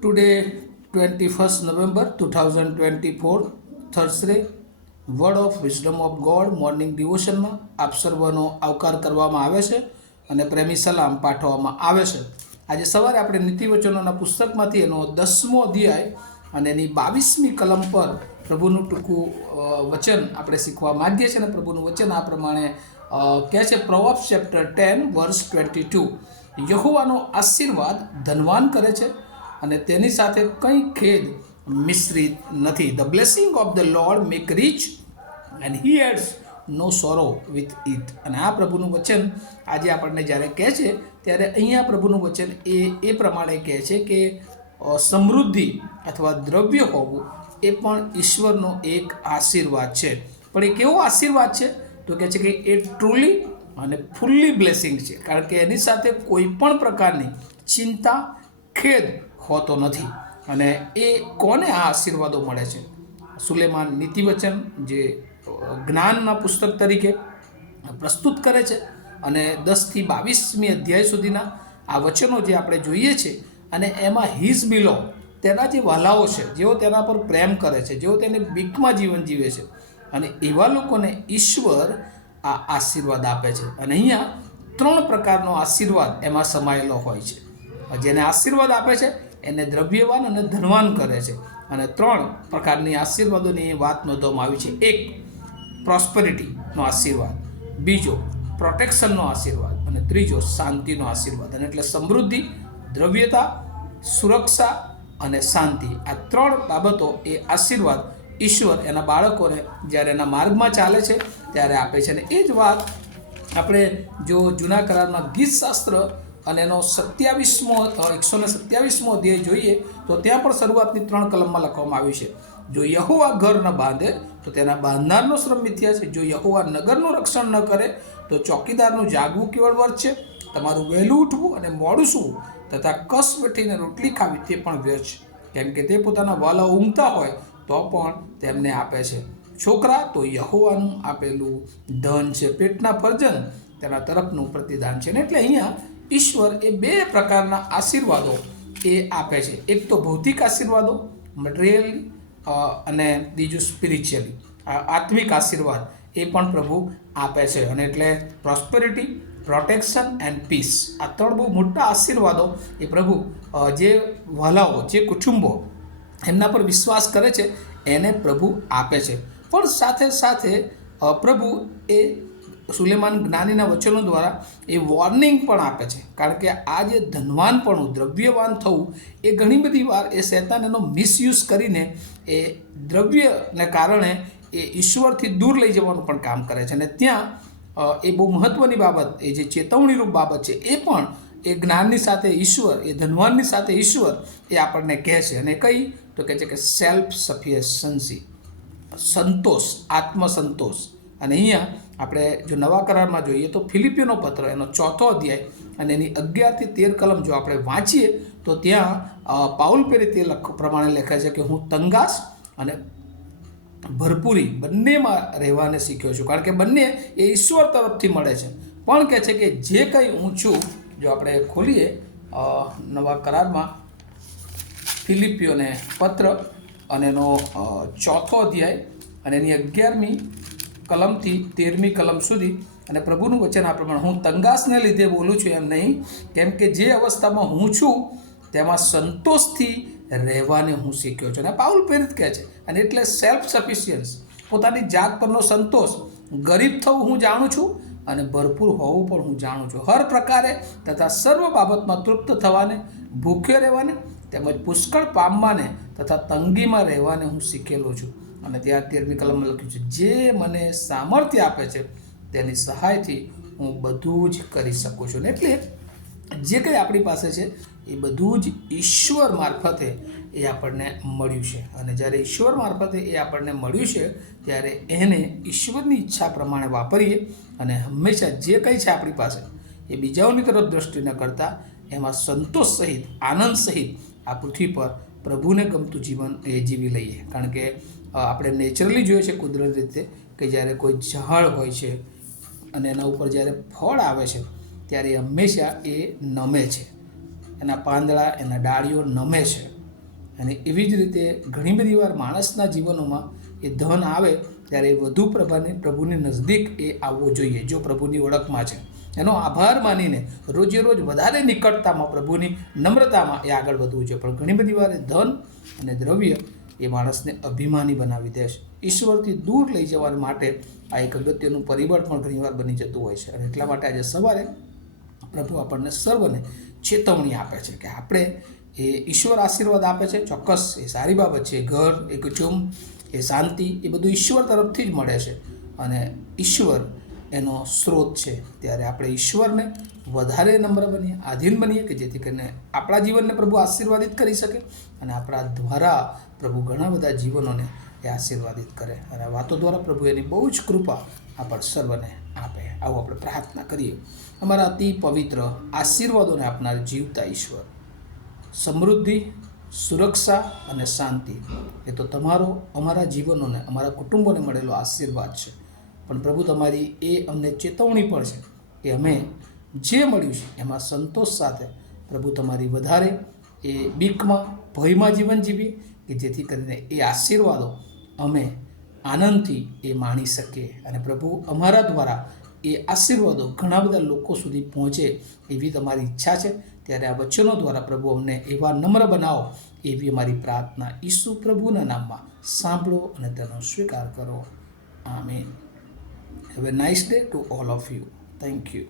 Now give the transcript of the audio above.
Today, 21st November 2024, Thursday, word of wisdom of God morning ડિવોશનમાં આપ સર્વનો આવકાર કરવામાં આવે છે અને પ્રેમી સલામ પાઠવવામાં આવે છે. આજે સવારે આપણે નીતિવચનોના પુસ્તકમાંથી એનો 10મો અધ્યાય અને એની 22મી કલમ પર પ્રભુનું ટૂંકું વચન આપણે શીખવા માંગીએ છીએ. અને પ્રભુનું વચન આ પ્રમાણે કહે છે, પ્રોવર્બ્સ ચેપ્ટર 10 વર્સ 22, યહોવાનો આશીર્વાદ ધનવાન કરે છે અને તેની સાથે કંઈ ખેદ મિશ્રિત નથી. The blessing of the lord make rich and he adds no sorrow with it. અને આ પ્રભુનું વચન આજે આપણને જ્યારે કહે છે ત્યારે અહીંયા પ્રભુનું વચન એ પ્રમાણે કહે છે કે સમૃદ્ધિ અથવા દ્રવ્ય હોવું એ પણ ઈશ્વરનો એક આશીર્વાદ છે. પણ એ કેવો આશીર્વાદ છે? તો કહે છે કે એ ટ્રુલી અને ફૂલ્લી બ્લેસિંગ છે, કારણ કે એની સાથે કોઈ પણ પ્રકારની ચિંતા ખેદ હોતો નથી. અને એ કોને આ આશીર્વાદો મળે છે? સુલેમાન નીતિવચન જે જ્ઞાનના પુસ્તક તરીકે પ્રસ્તુત કરે છે અને 10થી 22મી અધ્યાય સુધીના આ વચનો જે આપણે જોઈએ છે અને એમાં હિઝ બિલો તેના જે વહાલાઓ છે, જેઓ તેના પર પ્રેમ કરે છે, જેઓ તેને બીકમાં જીવન જીવે છે, અને એવા લોકોને ઈશ્વર આ આશીર્વાદ આપે છે. અને અહીંયા 3 પ્રકારનો આશીર્વાદ એમાં સમાયેલો હોય છે. જેને આશીર્વાદ આપે છે એને દ્રવ્યવાન અને ધનવાન કરે છે. અને 3 પ્રકારની આશીર્વાદોની વાત નોંધવામાં આવી છે. એક, પ્રોસ્પેરિટીનો આશીર્વાદ; બીજો, પ્રોટેક્શનનો આશીર્વાદ; અને ત્રીજો, શાંતિનો આશીર્વાદ. અને એટલે સમૃદ્ધિ, દ્રવ્યતા, સુરક્ષા અને શાંતિ, આ 3 બાબતો એ આશીર્વાદ ઈશ્વર એના બાળકોને જ્યારે એના માર્ગમાં ચાલે છે ત્યારે આપે છે. અને એ જ વાત આપણે જો જૂના કરારમાં ગીતશાસ્ત્ર અને એનો 127મો અધ્યાય જોઈએ તો ત્યાં પણ શરૂઆતની 3 કલમમાં લખવામાં આવ્યું છે, જો યહોવા ઘર ન બાંધે તો તેના બાંધનારનો શ્રમ મિથ્યા છે. જો યહોવા નગરનું રક્ષણ ન કરે તો ચોકીદારનું જાગવું કેવળ વ્યર્થ છે. તમારું વહેલું ઉઠવું અને મોડું સૂવું તથા કસ બેઠીને રોટલી ખાવી તે પણ વ્યર્થ છે, કેમ કે તે પોતાના વાલા ઊંઘતા હોય તો પણ તેમને આપે છે. છોકરા તો યહોવાનું આપેલું ધન છે, પેટના ફરજન તેના તરફનું પ્રતિદાન છે. ને એટલે અહીંયા ઈશ્વર એ 2 પ્રકારના આશીર્વાદો એ આપે છે. એક તો ભૌતિક આશીર્વાદો મટીરિયલી, અને બીજું સ્પિરિચ્યુઅલી, આત્મિક આશીર્વાદ એ પણ પ્રભુ આપે છે. અને એટલે પ્રોસ્પેરિટી, પ્રોટેક્શન એન્ડ પીસ, આ 3 બહુ મોટા આશીર્વાદો એ પ્રભુ જે વહાલાઓ, જે કુટુંબો એમના પર વિશ્વાસ કરે છે એને પ્રભુ આપે છે. પણ સાથે સાથે પ્રભુ એ સુલેમાન જ્ઞાનીના વચનો દ્વારા એ વોર્નિંગ પણ આપે છે, કારણ કે આ જે ધનવાનપણું, દ્રવ્યવાન થવું એ ઘણી બધી વાર એ શૈતાન એનો મિસયુઝ કરીને એ દ્રવ્યને કારણે એ ઈશ્વરથી દૂર લઈ જવાનું પણ કામ કરે છે. અને ત્યાં એ બહુ મહત્ત્વની બાબત, એ જે ચેતવણીરૂપ બાબત છે, એ પણ એ જ્ઞાનની સાથે ઈશ્વર, એ ધનવાનની સાથે ઈશ્વર એ આપણને કહે છે. અને કઈ તો કહે છે કે સેલ્ફ સફિશિયન્સી, સંતોષ, આત્મસંતોષ. અને અહીંયા આપણે જો નવા કરારમાં જોઈએ તો ફિલિપિયોનો પત્ર એનો 4થો અધ્યાય અને એની 11થી 13 કલમ જો આપણે વાંચીએ તો ત્યાં પાઉલ પેરે તે પ્રમાણે લખાય છે કે હું તંગાસ અને ભરપૂરી બંનેમાં રહેવાને શીખ્યો છું, કારણ કે બંને એ ઈશ્વર તરફથી મળે છે. પણ કહે છે કે જે કંઈ હું છું, જો આપણે ખોલીએ નવા કરારમાં ફિલિપિયોને પત્ર અને એનો 4થો અધ્યાય અને એની 11મી કલમથી 13મી કલમ સુધી, અને પ્રભુનું વચન આ પ્રમાણે, હું તંગાસને લીધે બોલું છું એમ નહીં, કેમ કે જે અવસ્થામાં હું છું તેમાં સંતોષથી રહેવાને હું શીખ્યો છું. અને પાઉલ પ્રેરિત કહે છે. અને એટલે સેલ્ફ સફિશિયન્સ, પોતાની જાત પરનો સંતોષ, ગરીબ થવું હું જાણું છું અને ભરપૂર હોવું પણ હું જાણું છું. હર પ્રકારે તથા સર્વ બાબતમાં તૃપ્ત થવાને, ભૂખ્યો રહેવાને તેમજ પુષ્કળ પામવાને તથા તંગીમાં રહેવાને હું શીખેલો છું. અને ત્યાં 13મી કલમમાં લખ્યું છે, જે મને સામર્થ્ય આપે છે તેની સહાયથી હું બધું જ કરી શકું છું. એટલે જે કંઈ આપણી પાસે છે એ બધું જ ઈશ્વર મારફતે એ આપણને મળ્યું છે. અને જ્યારે ઈશ્વર મારફતે એ આપણને મળ્યું છે ત્યારે એને ઈશ્વરની ઈચ્છા પ્રમાણે વાપરીએ અને હંમેશા જે કંઈ છે આપણી પાસે એ બીજાઓની તરફ દૃષ્ટિ ન કરતાં એમાં સંતોષ સહિત, આનંદ સહિત આ પૃથ્વી પર પ્રભુને ગમતું જીવન એ જીવી લઈએ. કારણ કે આપણે નેચરલી જોઈએ છે કુદરતી રીતે કે જ્યારે કોઈ ઝાડ હોય છે અને એના ઉપર જ્યારે ફળ આવે છે ત્યારે હંમેશા એ નમે છે, એના પાંદડા, એના ડાળીઓ નમે છે. અને એવી જ રીતે ઘણી બધી વાર માણસના જીવનોમાં એ ધન આવે ત્યારે વધુ પ્રભુની નજદીક એ આવવો જોઈએ જો પ્રભુની ઓળખમાં છે. એનો આભાર માનીને રોજે રોજ વધારે નિકટતામાં પ્રભુની નમ્રતામાં એ આગળ વધવું જોઈએ. પણ ઘણી બધી વાર ધન અને દ્રવ્ય એ માણસને અભિમાની બનાવી દે છે. ઈશ્વરથી દૂર લઈ જવા માટે આ એક અગત્યનું પરિબળ પણ ઘણીવાર બની જતું હોય છે. અને એટલા માટે આજે સવારે પ્રભુ આપણને સર્વને ચેતવણી આપે છે કે આપણે એ ઈશ્વર આશીર્વાદ આપે છે, ચોક્કસ એ સારી બાબત છે. ઘર, એ કુટુંબ, એ શાંતિ, એ બધું ઈશ્વર તરફથી જ મળે છે અને ઈશ્વર એનો સ્ત્રોત છે. ત્યારે આપણે ઈશ્વરને વધારે નમ્ર બનીએ, આધીન બનીએ કે જેથી કરીને આપણા જીવનને પ્રભુ આશીર્વાદિત કરી શકે અને આપણા દ્વારા પ્રભુ ઘણા બધા જીવનોને એ આશીર્વાદિત કરે અને વાતો દ્વારા પ્રભુ એની બહુ જ કૃપા આપણ સર્વને આપે. આવું આપણે પ્રાર્થના કરીએ. અમારા અતિ પવિત્ર આશીર્વાદોને આપનાર જીવતા ઈશ્વર, સમૃદ્ધિ, સુરક્ષા અને શાંતિ એ તો તમારો અમારા જીવનોને, અમારા કુટુંબોને મળેલો આશીર્વાદ છે. પણ પ્રભુ તમારી એ અમને ચેતવણી પણ છે કે અમે જે મળ્યું છે એમાં સંતોષ સાથે પ્રભુ તમારી વધારે એ બીકમાં, ભયમાં જીવન જીવીએ કે જેથી કરીને એ આશીર્વાદો અમે આનંદથી એ માણી શકીએ અને પ્રભુ અમારા દ્વારા એ આશીર્વાદો ઘણા બધા લોકો સુધી પહોંચે એવી તમારી ઈચ્છા છે. ત્યારે આ વચનો દ્વારા પ્રભુ અમને એવા નમ્ર બનાવો એવી અમારી પ્રાર્થના ઈસુ પ્રભુના નામમાં સાંભળો અને તેનો સ્વીકાર કરો. આમીન. Have a nice day to all of you. Thank you.